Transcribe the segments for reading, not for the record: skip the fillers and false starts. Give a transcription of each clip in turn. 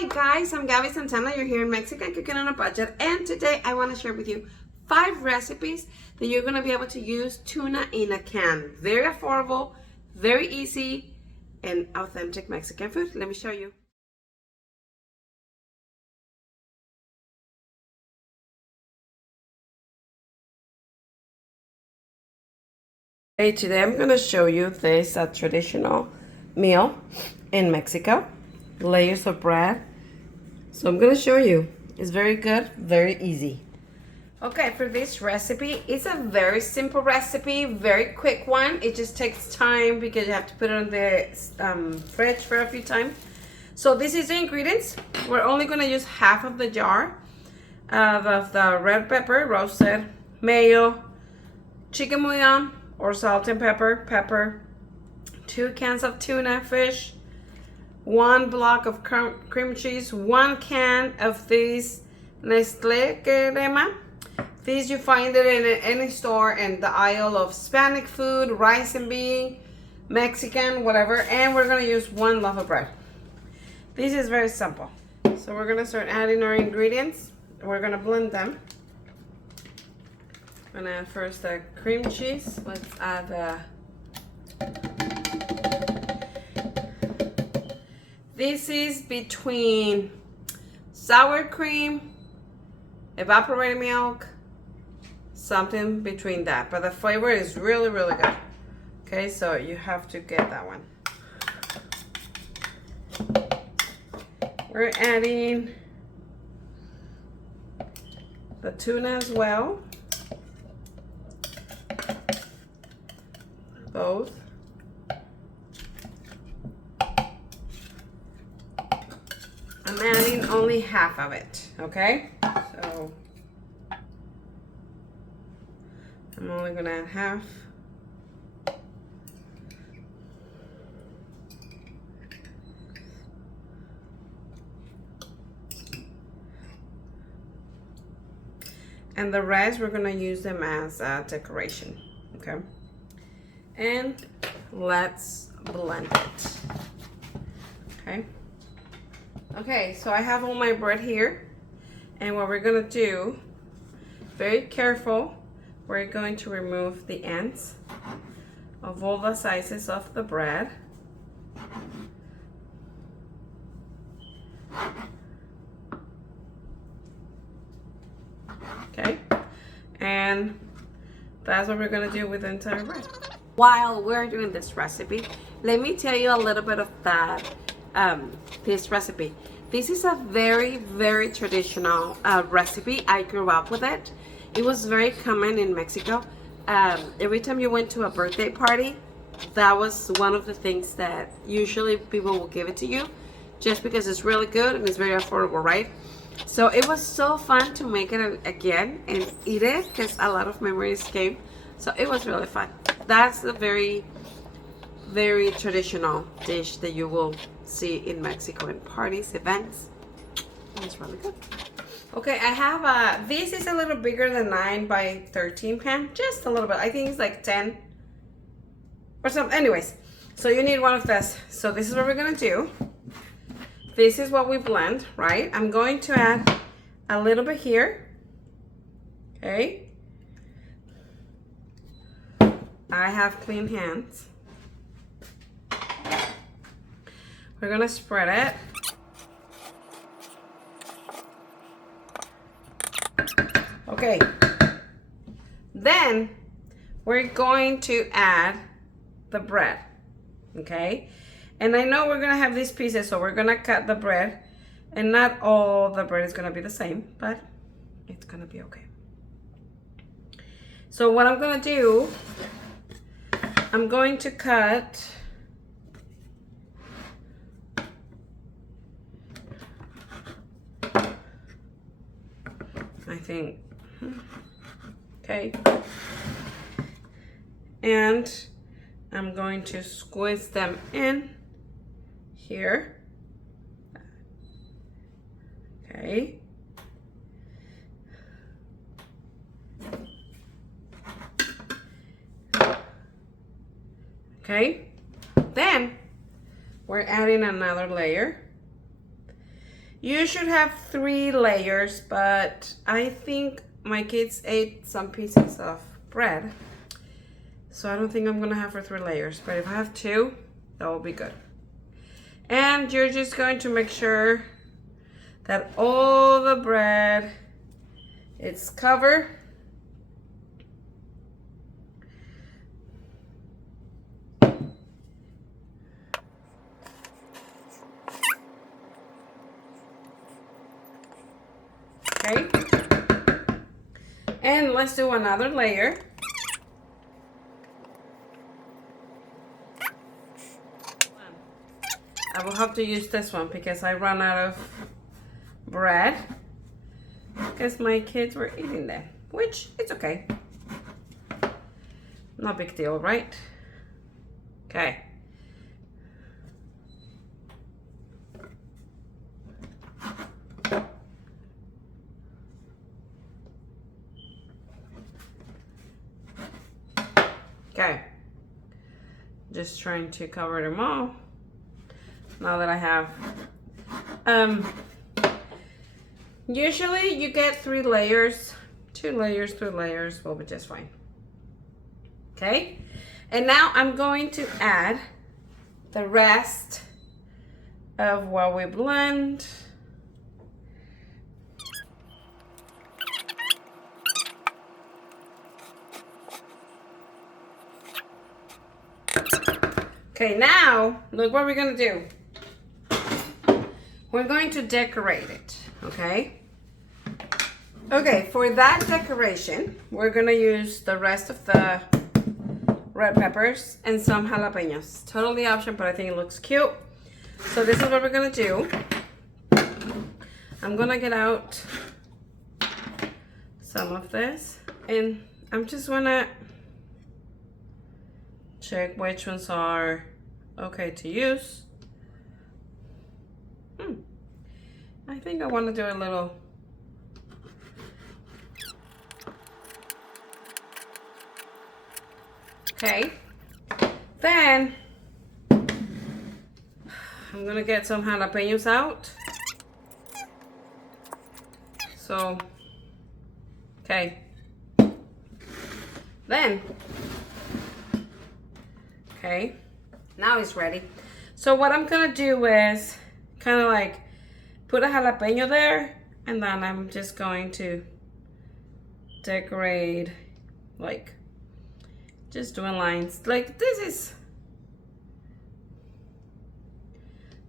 Hi guys, I'm Gabby Santana. You're here in Mexico cooking on a budget, and today I want to share with you 5 recipes that you're going to be able to use tuna in a can. Very affordable, very easy, and authentic Mexican food. Let me show you. Okay, today I'm going to show you this traditional meal in Mexico. Layers of bread. So I'm going to show you. It's very good, very easy. Okay, for this recipe, it's a very simple recipe, very quick one. It just takes time because you have to put it on the fridge for a few times. So this is the ingredients. We're only going to use half of the jar of the red pepper, roasted, mayo, chicken bouillon or salt and pepper, 2 cans of tuna fish, 1 block of cream cheese, 1 can of this Nestlé crema. These you find it in any store in the aisle of Hispanic food, rice and bean, Mexican, whatever. And we're going to use 1 loaf of bread. This is very simple. So we're going to start adding our ingredients. We're going to blend them. I'm going to add first the cream cheese. Let's add this is between sour cream, evaporated milk, something between that, but the flavor is really good. Okay, so you have to get that one. We're adding the tuna as well, both. I'm adding only half of it, okay? So I'm only gonna add half. And the rest, we're gonna use them as a decoration, okay? And let's blend it, okay? Okay, so I have all my bread here, and what we're gonna do, very careful, we're going to remove the ends of all the sizes of the bread. Okay, and that's what we're gonna do with the entire bread. While we're doing this recipe, let me tell you a little bit of that. This recipe. This is a very traditional recipe. I grew up with it. It was very common in Mexico. Every time you went to a birthday party, that was one of the things that usually people will give it to you, just because it's really good and it's very affordable, right? So it was so fun to make it again and eat it, because a lot of memories came. So it was really fun. That's a very traditional dish that you will see in Mexico in parties, events. It's really good. Okay, I have this is a little bigger than 9 by 13 pan, just a little bit. I think it's like 10 or something. Anyways, so you need one of this. So this is what we're gonna do. This is what we blend, right? I'm going to add a little bit here. Okay. I have clean hands. We're gonna spread it. Okay. Then we're going to add the bread. Okay. And I know we're gonna have these pieces, so we're gonna cut the bread. And not all the bread is gonna be the same, but it's gonna be okay. So what I'm gonna do, I'm going to cut I think, okay, and I'm going to squeeze them in here, okay, okay, then we're adding another layer, You should have 3 layers, but I think my kids ate some pieces of bread. So I don't think I'm gonna have for 3 layers, but if I have 2, that will be good. And you're just going to make sure that all the bread is covered. Okay. And let's do another layer. I will have to use this one because I ran out of bread because my kids were eating that, which it's okay. No big deal, right? Okay. Okay. Just trying to cover them all. Now that I have, usually you get 3 layers, 2 layers, 3 layers will be just fine. Okay, and now I'm going to add the rest of what we blend. Okay, now look what we're gonna do. We're going to decorate it, okay? Okay, for that decoration, we're gonna use the rest of the red peppers and some jalapenos. Totally option, but I think it looks cute. So this is what we're gonna do. I'm gonna get out some of this, and I'm just gonna check which ones are okay to use. I think I want to do a little okay. Then I'm gonna get some jalapenos out. So okay. Then okay, now it's ready. So what I'm gonna do is kind of like put a jalapeno there, and then I'm just going to decorate, like just doing lines. Like this is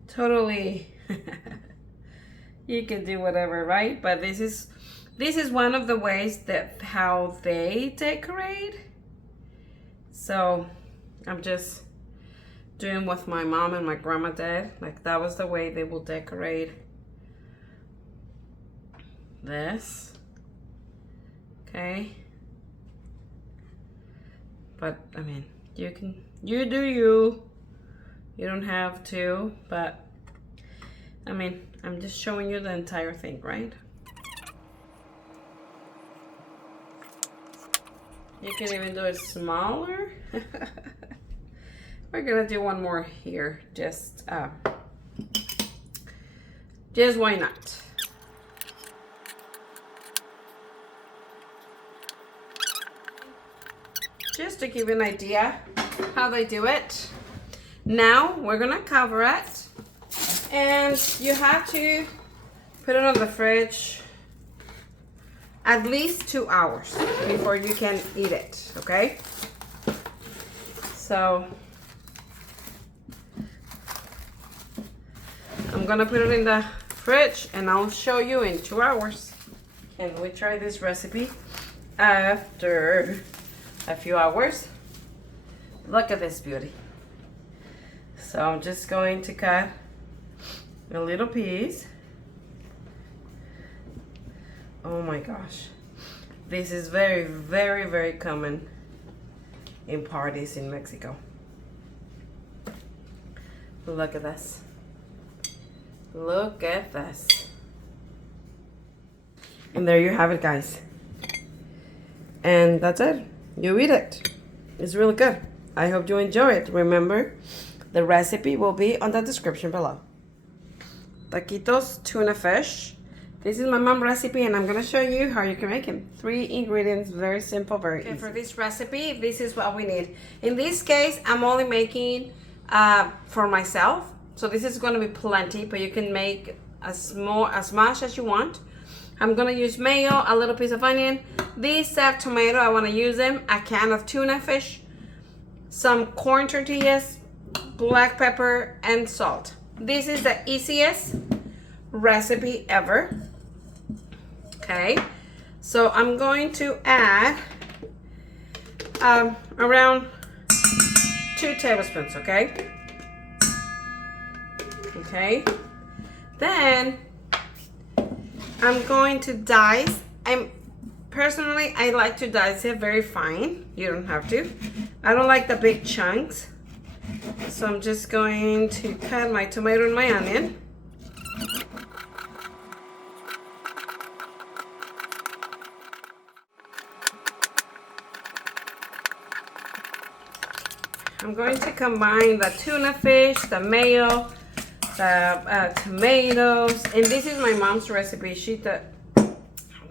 totally you can do whatever, right? But this is one of the ways that how they decorate. So I'm just doing what my mom and my grandma did. Like that was the way they will decorate this. Okay. But I mean, you do you. You don't have to, but I mean, I'm just showing you the entire thing, right? You can even do it smaller. We're gonna do one more here, just why not? Just to give you an idea how they do it. Now we're gonna cover it, and you have to put it on the fridge at least 2 hours before you can eat it, okay? So I'm gonna put it in the fridge and I'll show you in 2 hours. Can we try this recipe after a few hours? Look at this beauty. So I'm just going to cut a little piece. Oh my gosh. This is very, very, very common in parties in Mexico. Look at this. Look at this. And there you have it, guys. And that's it. You eat it. It's really good. I hope you enjoy it. Remember, the recipe will be on the description below. taquitos tuna fish. This is my mom's recipe and I'm gonna show you how you can make it. 3 ingredients, very simple, very easy. For this recipe, this is what we need. In this case, I'm only making for myself. So this is gonna be plenty, but you can make as much as you want. I'm gonna use mayo, a little piece of onion, these tomato, I wanna use them, a can of tuna fish, some corn tortillas, black pepper, and salt. This is the easiest recipe ever. Okay, so I'm going to add around 2 tablespoons, okay? Okay, then I'm going to dice. Personally, I like to dice it very fine. You don't have to. I don't like the big chunks. So I'm just going to cut my tomato and my onion. I'm going to combine the tuna fish, the mayo, the tomatoes, and this is my mom's recipe.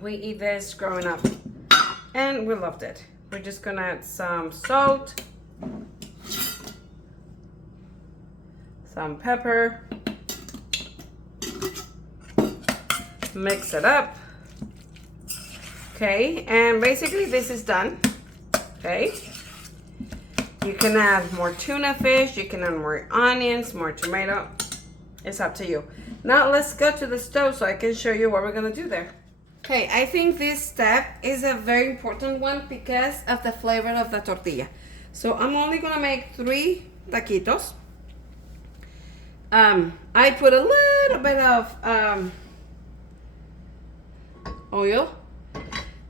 We eat this growing up, and we loved it. We're just gonna add some salt, some pepper, mix it up. Okay, and basically this is done. Okay. You can add more tuna fish, you can add more onions, more tomato. It's up to you. Now let's go to the stove so I can show you what we're gonna do there. Okay, I think this step is a very important one because of the flavor of the tortilla. So I'm only gonna make 3 taquitos. I put a little bit of oil,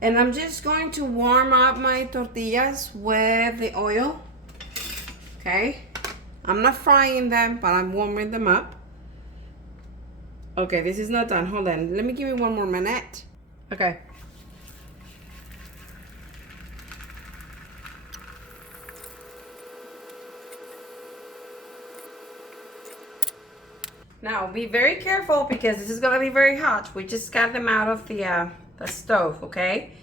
and I'm just going to warm up my tortillas with the oil. Okay, I'm not frying them, but I'm warming them up. Okay, this is not done. Hold on. Let me give you 1 more minute. Okay. Now, be very careful because this is going to be very hot. We just got them out of the stove, okay?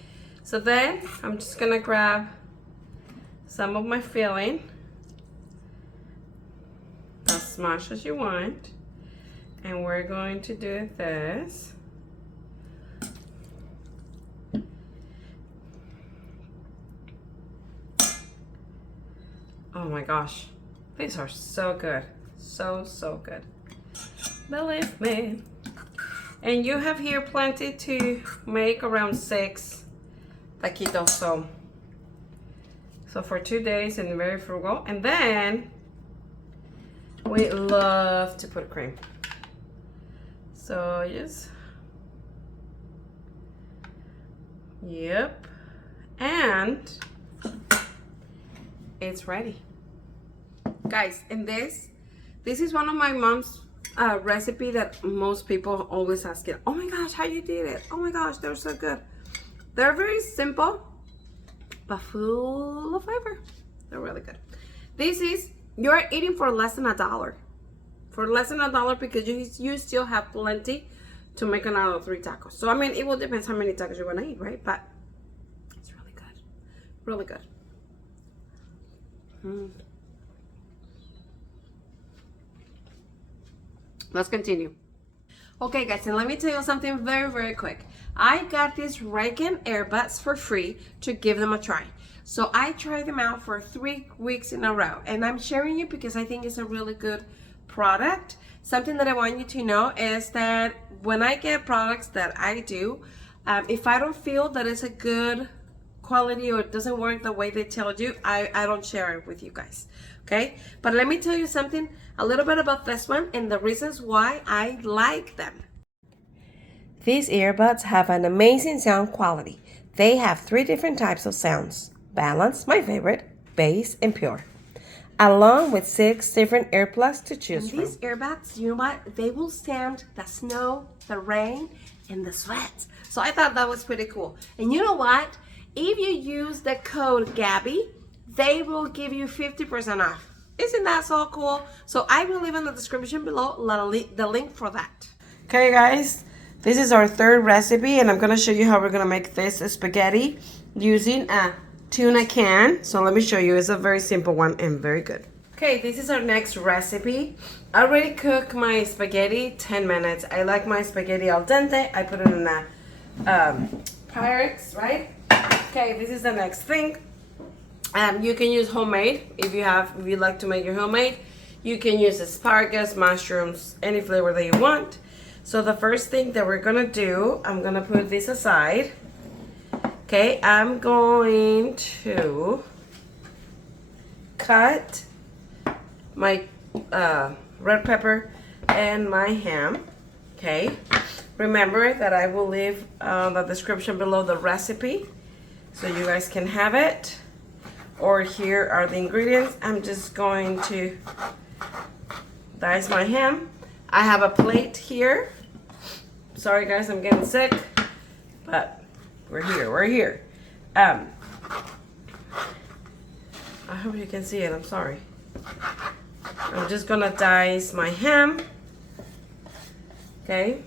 So then, I'm just going to grab some of my filling. As much as you want, and we're going to do this. Oh my gosh, these are so good, so good, believe me. And you have here plenty to make, around 6 taquitos, so for 2 days, and very frugal. And then we love to put cream. So yes. Yep. And it's ready. Guys, and this is one of my mom's recipe that most people always ask it. Oh my gosh, how you did it? Oh my gosh, they're so good. They're very simple, but full of flavor. They're really good. This is, you're eating for less than $1. For less than $1 because you still have plenty to make another 3 tacos. So I mean, it will depend how many tacos you're gonna eat, right? But it's really good, really good. Let's continue. Okay, guys, and let me tell you something very quick. I got these Ray-Ban earbuds for free to give them a try. So I tried them out for 3 weeks in a row, and I'm sharing it because I think it's a really good product. Something that I want you to know is that when I get products that I do, if I don't feel that it's a good quality or it doesn't work the way they tell you, I don't share it with you guys. Okay, but let me tell you something a little bit about this one and the reasons why I like them. These earbuds have an amazing sound quality. They have 3 different types of sounds: balanced, my favorite, bass, and pure, along with 6 different earplugs to choose from. These earbuds, you know what? They will stand the snow, the rain, and the sweat. So I thought that was pretty cool. And you know what? If you use the code Gabby, they will give you 50% off. Isn't that so cool? So I will leave in the description below the link for that. Okay guys, this is our third recipe and I'm gonna show you how we're gonna make this spaghetti using a tuna can. So let me show you, it's a very simple one and very good. Okay, this is our next recipe. I already cooked my spaghetti 10 minutes. I like my spaghetti al dente. I put it in a Pyrex, right? Okay, this is the next thing. You can use homemade if you like to make your homemade. You can use asparagus, mushrooms, any flavor that you want. So the first thing that we're gonna do, I'm gonna put this aside. Okay, I'm going to cut my red pepper and my ham. Okay, remember that I will leave the description below the recipe so you guys can have it. Or here are the ingredients. I'm just going to dice my ham. I have a plate here. Sorry guys, I'm getting sick, but we're here. I hope you can see it, I'm sorry. I'm just gonna dice my ham. Okay.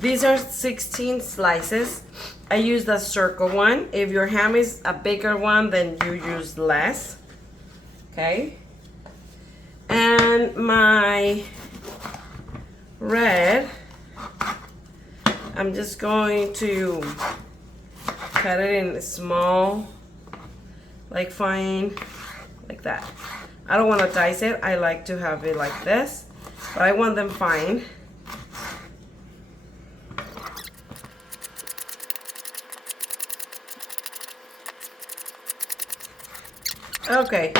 These are 16 slices. I use the circle one. If your ham is a bigger one, then you use less. Okay. And my red, I'm just going to cut it in small, like fine, like that. I don't want to dice it. I like to have it like this, but I want them fine. Okay,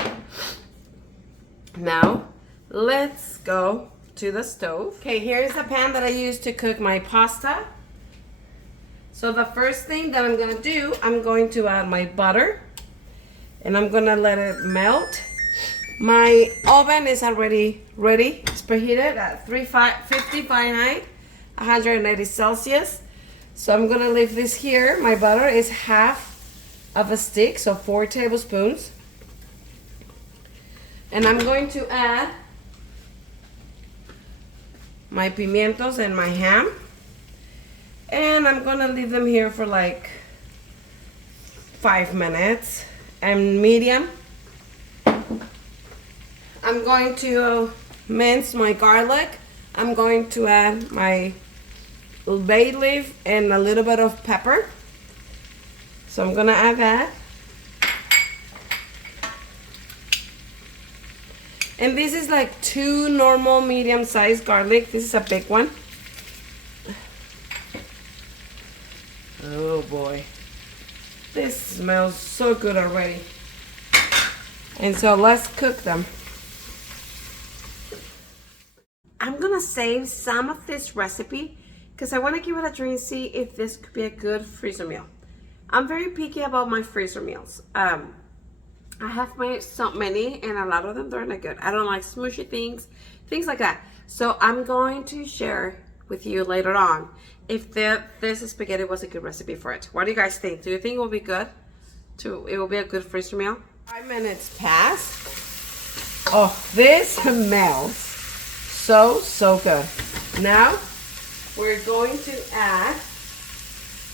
now let's go to the stove. Okay, here's the pan that I use to cook my pasta. So the first thing that I'm gonna do, I'm going to add my butter and I'm gonna let it melt. My oven is already ready. It's preheated at 350 Fahrenheit, 180 Celsius. So I'm gonna leave this here. My butter is half of a stick, so 4 tablespoons. And I'm going to add my pimientos and my ham. And I'm gonna leave them here for like 5 minutes and medium. I'm going to mince my garlic. I'm going to add my bay leaf and a little bit of pepper. So I'm gonna add that. And this is like 2 normal medium-sized garlic. This is a big one. Oh boy. This smells so good already. And so let's cook them. I'm gonna save some of this recipe because I want to give it a try and see if this could be a good freezer meal. I'm very picky about my freezer meals. I have made so many and a lot of them they're not good. I don't like smushy things like that. So I'm going to share with you later on if this spaghetti was a good recipe for it. What do you guys think? Do you think it will be good? It will be a good freezer meal? 5 minutes passed. Oh, this smells so good. Now we're going to add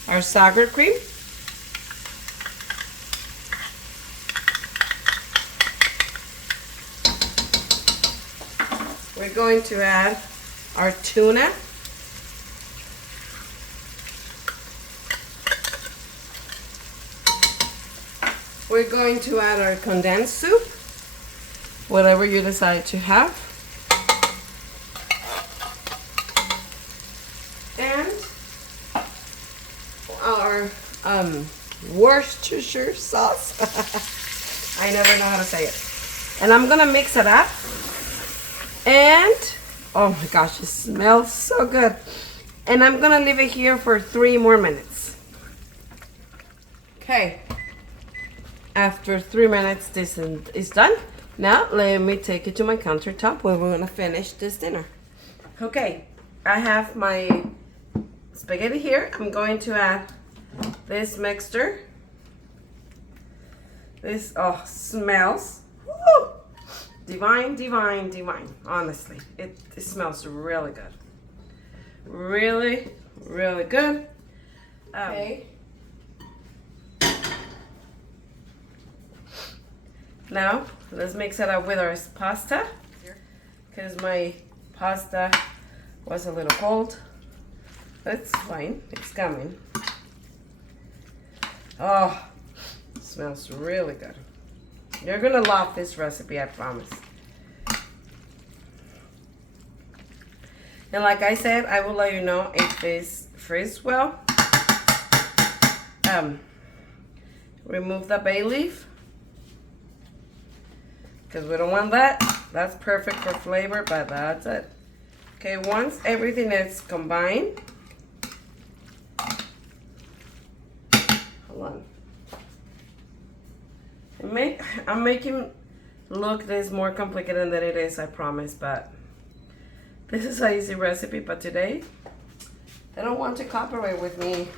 our sour cream. We're going to add our tuna. We're going to add our condensed soup, whatever you decide to have. And our Worcestershire sauce. I never know how to say it. And I'm gonna mix it up. And oh my gosh, it smells so good. And I'm gonna leave it here for 3 more minutes. Okay, after 3 minutes this is done. Now let me take it to my countertop where we're gonna finish this dinner. Okay, I have my spaghetti here. I'm going to add this mixture. This smells. Whew. Woo! Divine, divine, divine. Honestly, it smells really good. Really, really good. Okay. Now, let's mix it up with our pasta. Because my pasta was a little cold. But it's fine. It's coming. Oh, it smells really good. You're gonna love this recipe, I promise. And like I said, I will let you know if this freezes well. Remove the bay leaf, because we don't want that. That's perfect for flavor, but that's it. Okay, once everything is combined, hold on. I'm making look this more complicated than it is, I promise, but this is an easy recipe. But today, they don't want to cooperate with me.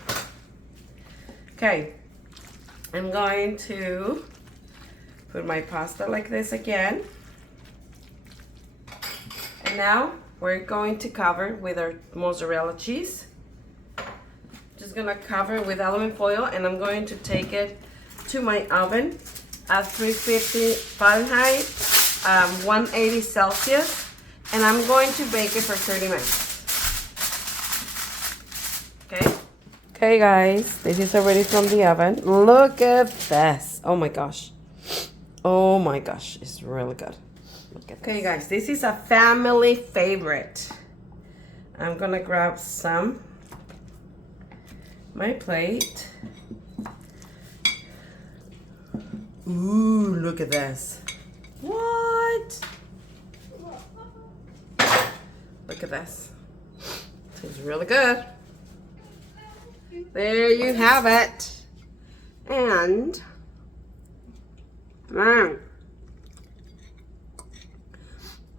Okay, I'm going to put my pasta like this again. And now we're going to cover with our mozzarella cheese. Just gonna cover it with aluminum foil, and I'm going to take it to my oven at 350 Fahrenheit, 180 Celsius, and I'm going to bake it for 30 minutes. Okay? Okay guys, this is already from the oven. Look at this. Oh my gosh. Oh my gosh, it's really good. Look at okay guys, this is a family favorite. I'm gonna grab some my plate. Ooh, look at this. What? Look at this. It's really good. There you have it. And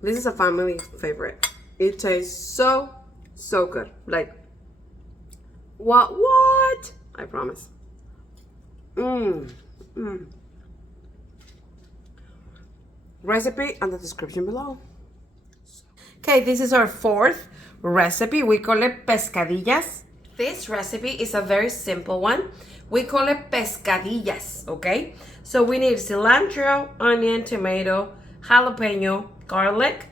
this is a family favorite. It tastes so good. Like what? I promise. Recipe in the description below. Okay, this is our fourth recipe. We call it pescadillas. This recipe is a very simple one. We call it pescadillas, okay? So we need cilantro, onion, tomato, jalapeno, garlic,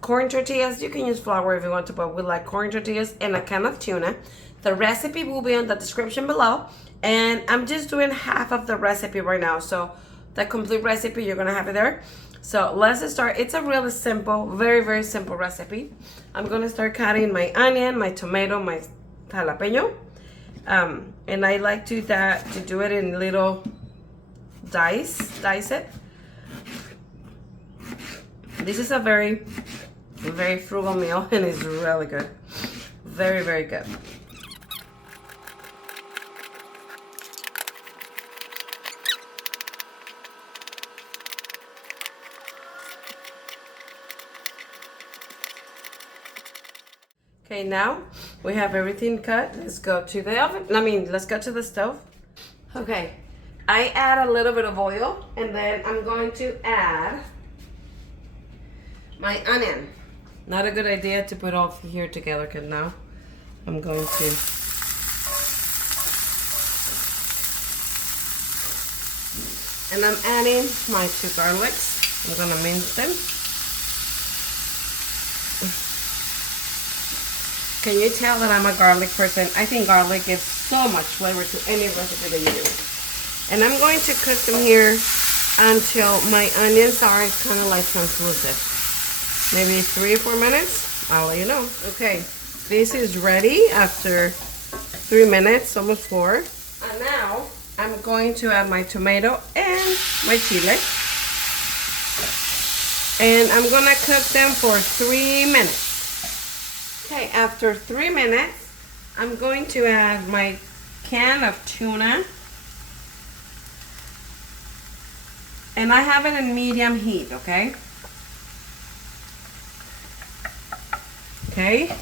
corn tortillas. You can use flour if you want to, but we like corn tortillas, and a can of tuna. The recipe will be on the description below, and I'm just doing half of the recipe right now. So the complete recipe, you're gonna have it there. So let's start. It's a really simple, very simple recipe. I'm gonna start cutting my onion, my tomato, my jalapeno, and I like to do it in little dice it. This is a very frugal meal, and it's really good. Very good. Okay, now we have everything cut. Let's go to the oven. Let's go to the stove. Okay, I add a little bit of oil, and then I'm going to add my onion. Not a good idea to put all here together, because now I'm going to and I'm adding my 2 garlics. I'm gonna mince them. Can you tell that I'm a garlic person? I think garlic gives so much flavor to any recipe that you do. And I'm going to cook them here until my onions are kind of like translucent. Maybe 3 or 4 minutes. I'll let you know. Okay, this is ready after 3 minutes, almost 4. And now I'm going to add my tomato and my chile. And I'm gonna cook them for 3 minutes. Okay, after 3 minutes, I'm going to add my can of tuna. And I have it in medium heat, okay? Okay,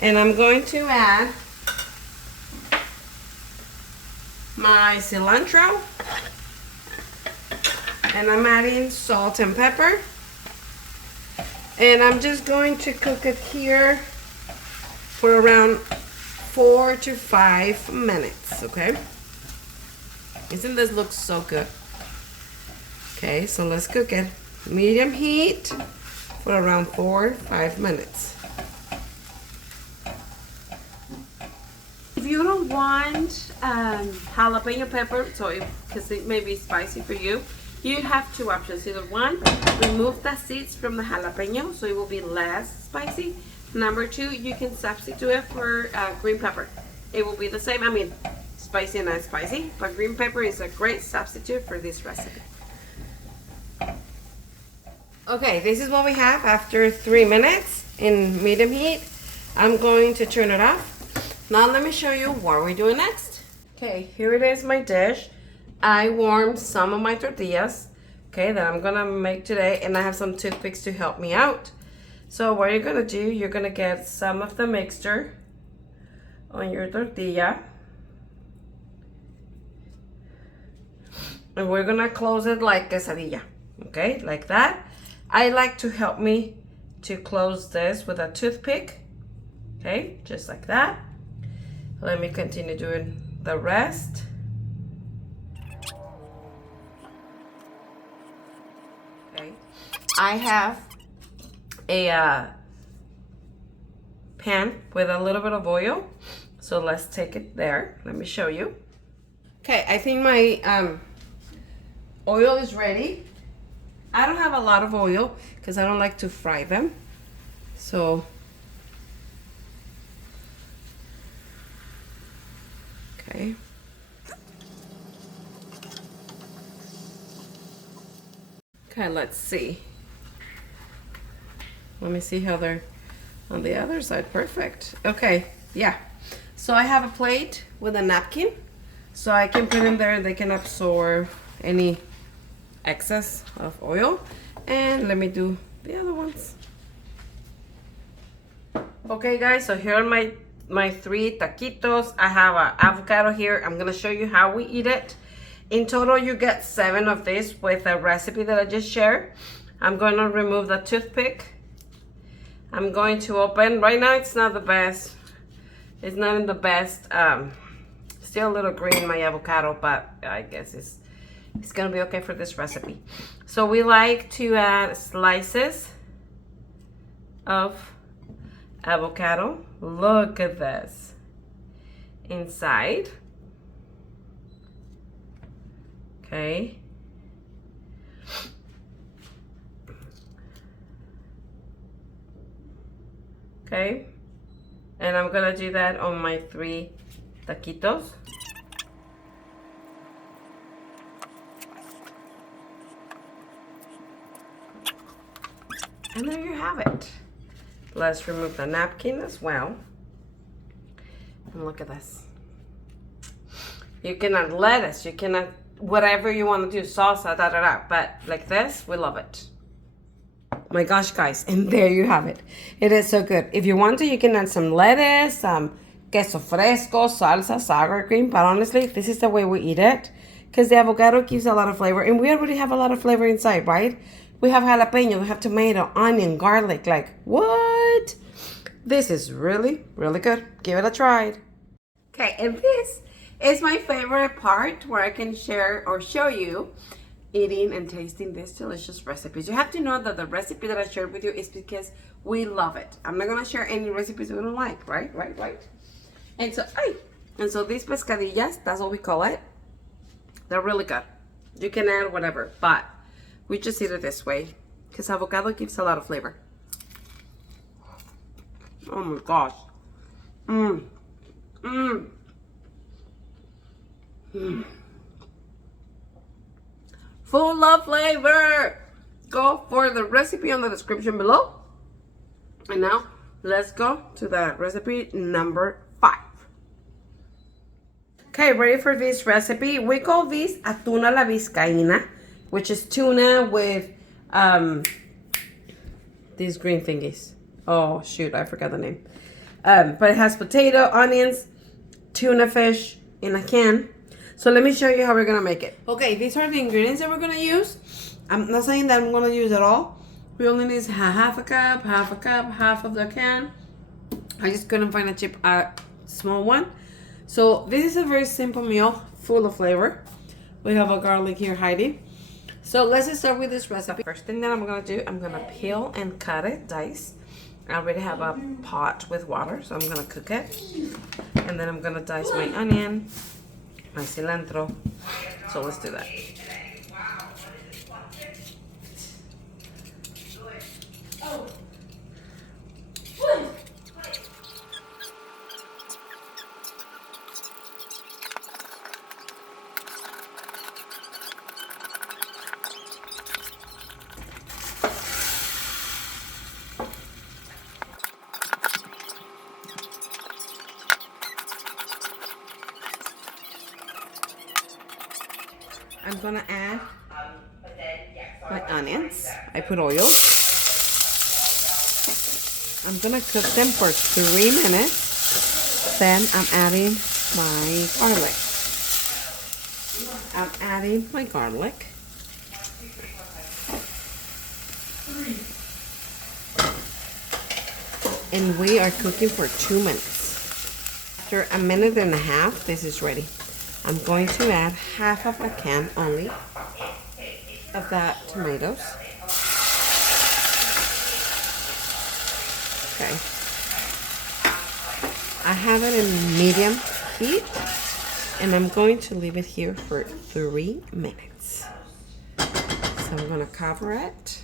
and I'm going to add my cilantro. And I'm adding salt and pepper. And I'm just going to cook it here for around 4 to 5 minutes, okay? Isn't this look so good? Okay, so let's cook it. Medium heat for around 4 to 5 minutes. If you don't want jalapeno pepper, because it may be spicy for you, you have two options. Either one, remove the seeds from the jalapeno so it will be less spicy. Number two, you can substitute it for green pepper. It will be the same. I mean, spicy and not spicy, but green pepper is a great substitute for this recipe. Okay, this is what we have after 3 minutes in medium heat. I'm going to turn it off. Now let me show you what we're doing next. Okay, here it is, my dish. I warmed some of my tortillas, okay, that I'm gonna make today, and I have some toothpicks to help me out. So what you're gonna do, you're gonna get some of the mixture on your tortilla, and we're gonna close it like quesadilla, okay, like that. I like to help me to close this with a toothpick, okay, just like that. Let me continue doing the rest. Okay, I have a pan with a little bit of oil, so let's take it there. Let me show you. Okay, I think my oil is ready. I don't have a lot of oil because I don't like to fry them, so okay. Okay, let's see. Let me see how they're on the other side. Perfect. Okay, yeah. So I have a plate with a napkin, so I can put in there. They can absorb any excess of oil. And let me do the other ones. Okay, guys. So here are my 3 taquitos. I have an avocado here. I'm gonna show you how we eat it. In total, you get 7 of these with a recipe that I just shared. I'm going to remove the toothpick. I'm going to open. Right now, it's not the best. It's not in the best. Still a little green, my avocado, but I guess it's going to be okay for this recipe. So we like to add slices of avocado. Look at this. Inside. Okay. Okay. And I'm gonna do that on my 3 taquitos. And there you have it. Let's remove the napkin as well. And look at this. You can add lettuce, you can add whatever you want to do, salsa, but like this, we love it. My gosh, guys, and there you have it. It is so good. If you want to, you can add some lettuce, some queso fresco, salsa, sour cream, but honestly, this is the way we eat it, because the avocado gives a lot of flavor, and we already have a lot of flavor inside, right? We have jalapeno, we have tomato, onion, garlic, like, what? This is really, really good. Give it a try. Okay, and this is my favorite part where I can share or show you eating and tasting these delicious recipes. You have to know that the recipe that I shared with you is because we love it. I'm not gonna share any recipes we don't like, right? And so these pescadillas, that's what we call it. They're really good. You can add whatever, but we just eat it this way because avocado gives a lot of flavor. Oh my gosh. Full of flavor. Go for the recipe on the description below. And now let's go to the recipe number 5. Okay, ready for this recipe? We call this a tuna la VIZCAINA, which is tuna with these green thingies. Oh shoot, I forgot the name. But it has potato, onions, tuna fish in a can. So let me show you how we're gonna make it. Okay, these are the ingredients that we're gonna use. I'm not saying that I'm gonna use it all. We only need half a cup, half of the can. I just couldn't find a small one. So this is a very simple meal, full of flavor. We have a garlic here hiding. So let's just start with this recipe. First thing that I'm gonna do, I'm gonna peel and cut it, dice. I already have a pot with water, so I'm gonna cook it. And then I'm gonna dice my onion, my cilantro. So let's do that. I'm gonna add my onions. I put oil. I'm gonna cook them for 3 minutes. Then I'm adding my garlic. I'm adding my garlic. And we are cooking for 2 minutes. After a minute and a half, this is ready. I'm going to add half of a can only of the tomatoes. Okay. I have it in medium heat, and I'm going to leave it here for 3 minutes. So I'm going to cover it.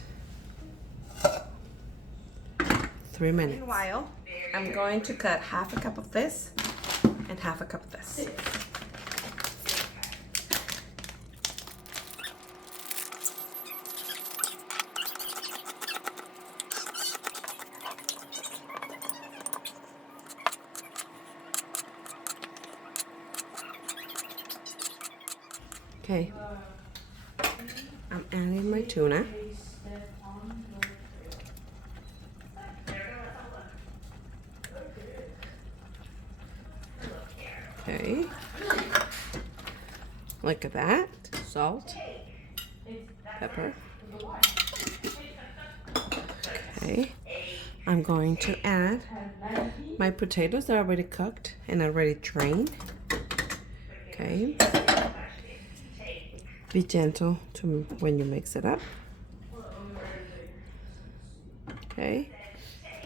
3 minutes. Meanwhile, I'm going to cut half a cup of this and half a cup of this. Okay, I'm adding my tuna. Okay, look at that. Salt, pepper. Okay, I'm going to add my potatoes that are already cooked and already drained. Okay. Be gentle when you mix it up. Okay,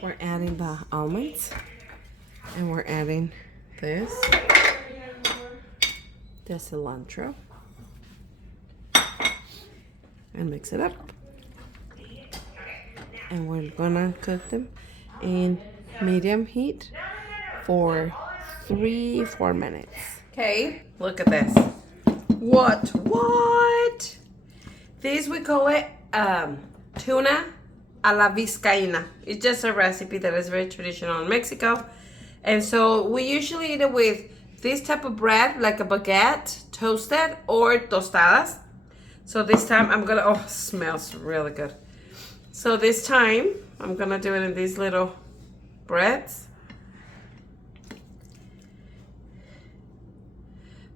we're adding the almonds, and we're adding this, the cilantro, and mix it up. And we're gonna cook them in medium heat for 3-4 minutes. Okay, look at this. What? This, we call it tuna a la VIZCAINA. It's just a recipe that is very traditional in Mexico. And so we usually eat it with this type of bread, like a baguette, toasted, or tostadas. So this time I'm gonna, oh, smells really good. So this time I'm gonna do it in these little breads.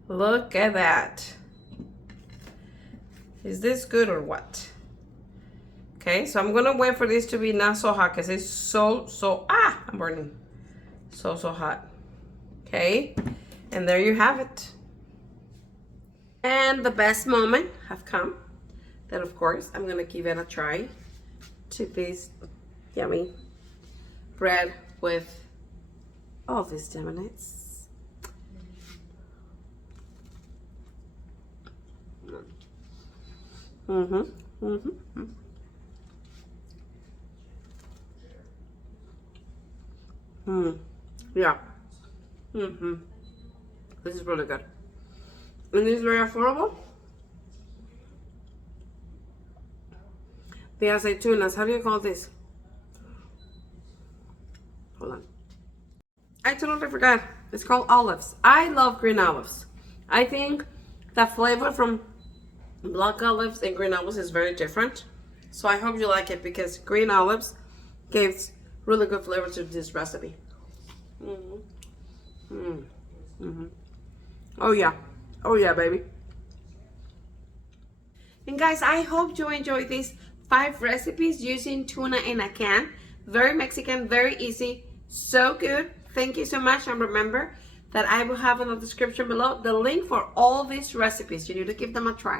Look at that. Is this good or what? Okay, so I'm gonna wait for this to be not so hot because it's so, I'm burning. So hot. Okay, and there you have it. And the best moment have come. Then of course, I'm gonna give it a try to this yummy bread with all these donuts. Yeah. This is really good. And this is very affordable. The aceitunas, how do you call this? Hold on. I totally forgot. It's called olives. I love green olives. I think the flavor from black olives and green olives is very different. So I hope you like it because green olives gives really good flavor to this recipe. Oh yeah. Oh yeah, baby. And guys, I hope you enjoyed these 5 recipes using tuna in a can. Very Mexican, very easy, so good. Thank you so much. And remember that I will have in the description below the link for all these recipes. You need to give them a try.